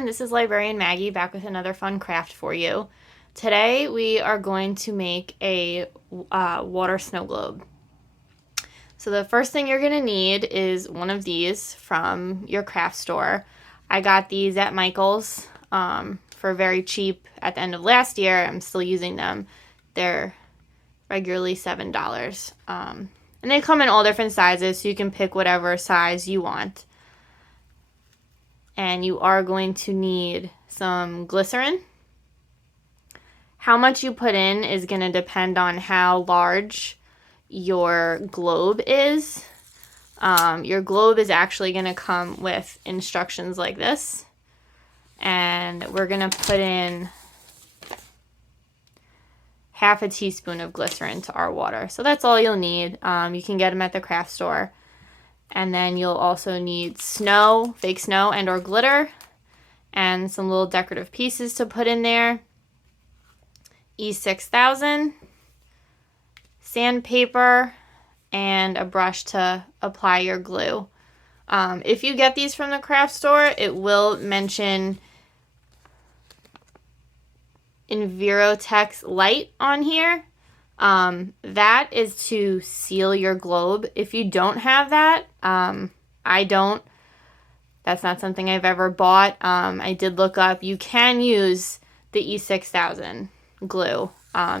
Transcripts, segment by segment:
everyone, this is Librarian Maggie back with another fun craft for you. Today we are going to make a water snow globe. So the first thing you're going to need is one of these from your craft store. I got these at Michael's for very cheap at the end of last year. I'm still using them. They're regularly $7. And they come in all different sizes, so you can pick whatever size you want. And you are going to need some glycerin. How much you put in is going to depend on how large your globe is. Your globe is actually going to come with instructions like this. And we're going to put in half a teaspoon of glycerin to our water. So that's all you'll need. You can get them at the craft store. And then you'll also need snow, fake snow and or glitter, and some little decorative pieces to put in there. E6000, sandpaper, and a brush to apply your glue. If you get these from the craft store, it will mention Envirotex Light on here. That is to seal your globe. If you don't have that, I don't. That's not something I've ever bought. I did look up. You can use the E6000 glue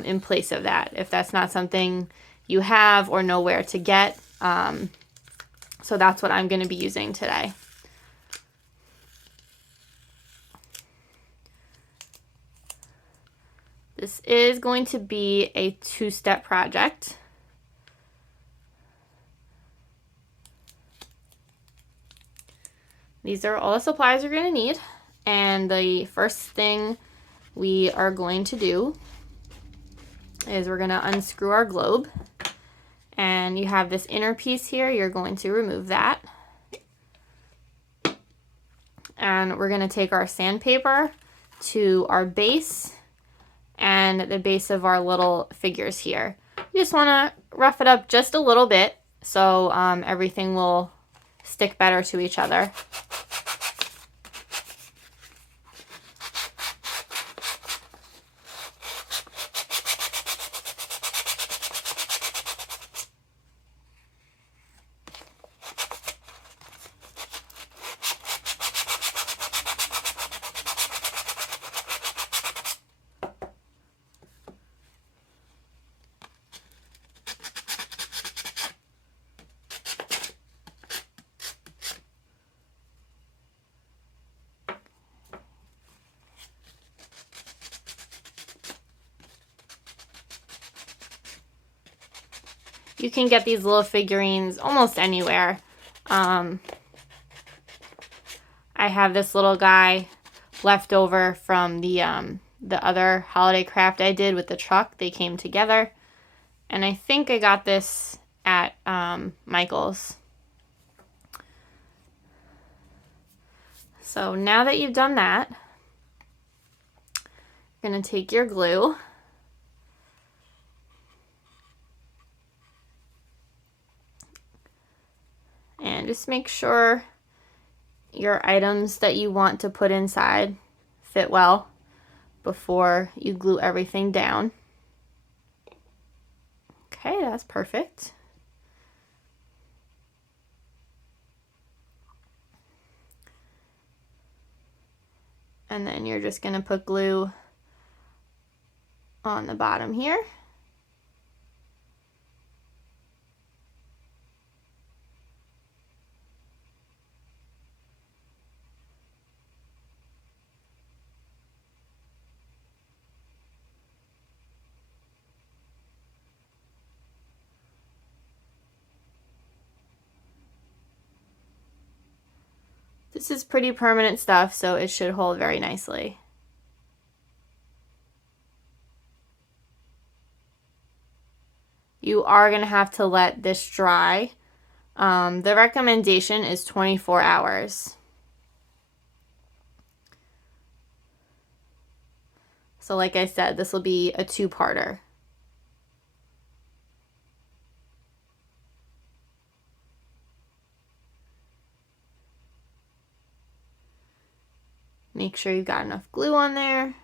in place of that if that's not something you have or know where to get. So that's what I'm going to be using today. This is going to be a two-step project. These are all the supplies you're going to need. And the first thing we are going to do is we're going to unscrew our globe. And you have this inner piece here. You're going to remove that. And we're going to take our sandpaper to our base and the base of our little figures here. You just want to rough it up just a little bit so everything will stick better to each other. You can get these little figurines almost anywhere. I have this little guy left over from the other holiday craft I did with the truck. They came together. And I think I got this at Michael's. So now that you've done that, you're going to take your glue. And just make sure your items that you want to put inside fit well before you glue everything down. Okay, that's perfect. And then you're just going to put glue on the bottom here. This is pretty permanent stuff, so it should hold very nicely. You are going to have to let this dry. The recommendation is 24 hours. So like I said, this will be a two-parter. Make sure you've got enough glue on there.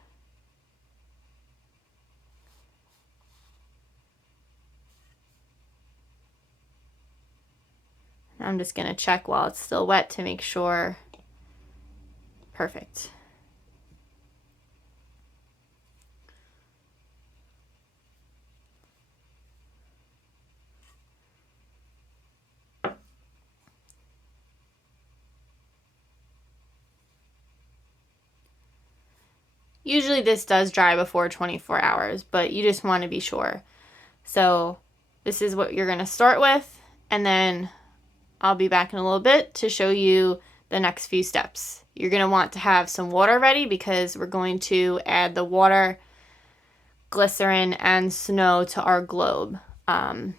I'm just going to check while it's still wet to make sure. Perfect. Usually this does dry before 24 hours, but you just want to be sure. So this is what you're going to start with, and then I'll be back in a little bit to show you the next few steps. You're going to want to have some water ready because we're going to add the water, glycerin, and snow to our globe. And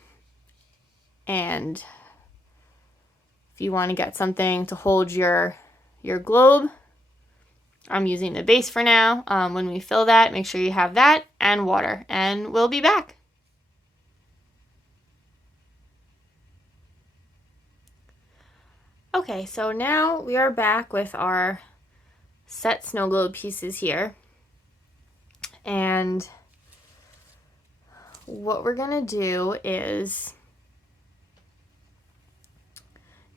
if you want to get something to hold your globe, I'm using the base for now. When we fill that, make sure you have that and water, and we'll be back. Okay, so now we are back with our set snow globe pieces here. And what we're going to do is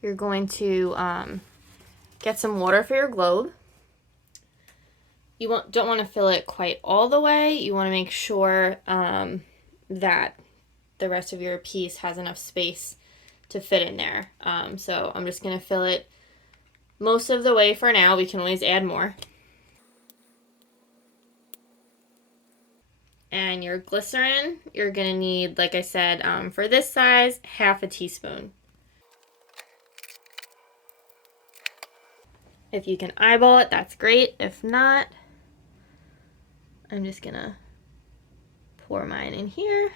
you're going to get some water for your globe. You don't want to fill it quite all the way. You want to make sure that the rest of your piece has enough space to fit in there. So I'm just going to fill it most of the way for now. We can always add more. And your glycerin, you're going to need, like I said, for this size, half a teaspoon. If you can eyeball it, that's great. If not, I'm just going to pour mine in here.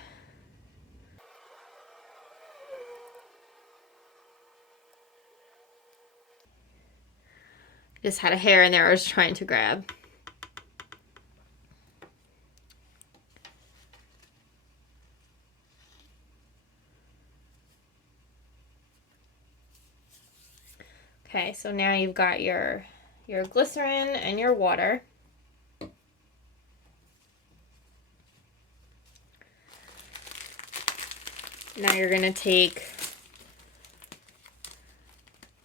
Just had a hair in there I was trying to grab. Okay, so now you've got your glycerin and your water. Now you're going to take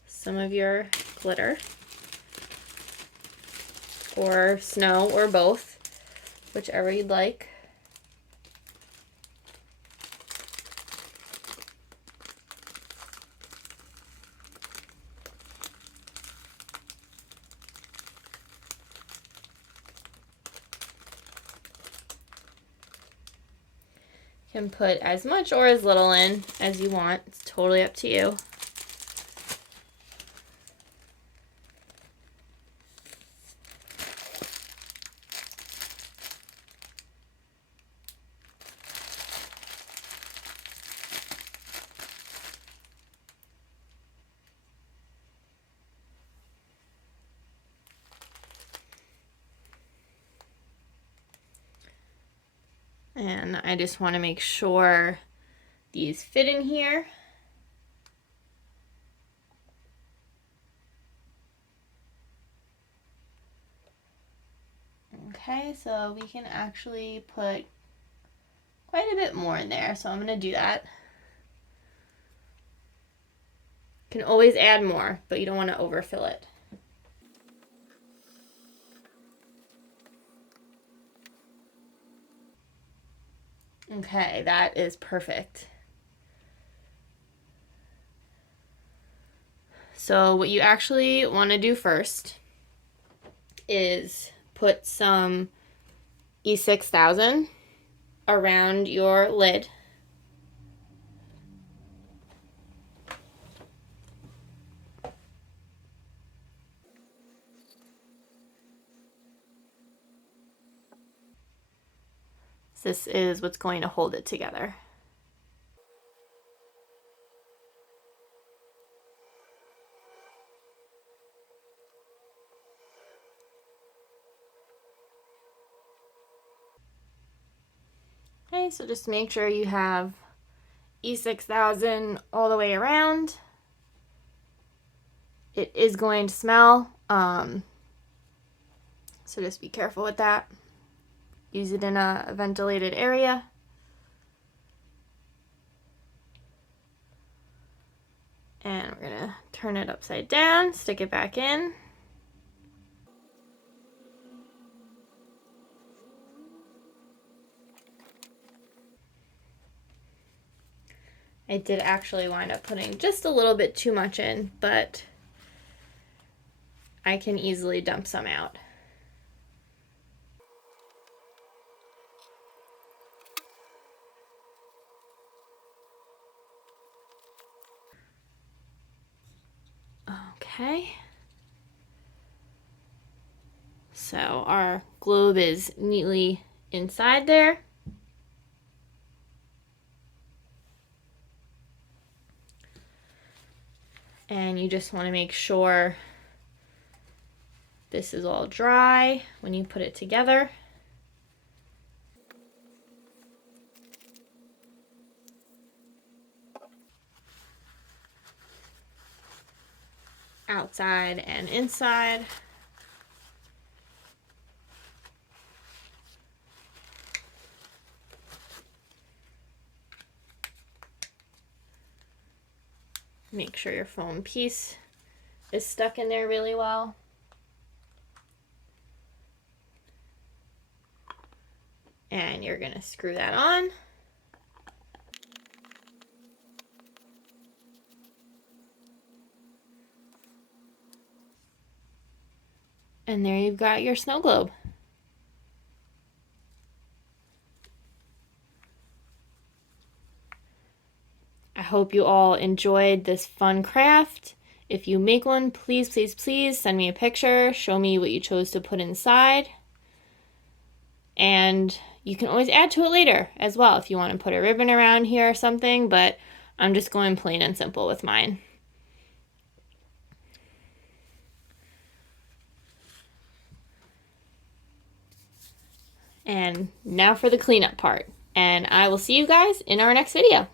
some of your glitter, or snow, or both, whichever you'd like. You can put as much or as little in as you want. It's totally up to you. And I just want to make sure these fit in here. Okay, so we can actually put quite a bit more in there, so I'm going to do that. You can always add more, but you don't want to overfill it. Okay, that is perfect. So what you actually want to do first is put some E6000 around your lid. This is what's going to hold it together. Okay, so just make sure you have E6000 all the way around. It is going to smell. So just be careful with that. Use it in a ventilated area. And we're gonna turn it upside down, stick it back in. I did actually wind up putting just a little bit too much in, but I can easily dump some out. Okay. So our globe is neatly inside there. And you just want to make sure this is all dry when you put it together. Outside and inside. Make sure your foam piece is stuck in there really well. And you're going to screw that on. And there you've got your snow globe. I hope you all enjoyed this fun craft. If you make one, please, please, please send me a picture. Show me what you chose to put inside. And you can always add to it later as well if you want to put a ribbon around here or something, but I'm just going plain and simple with mine. And now for the cleanup part. And I will see you guys in our next video.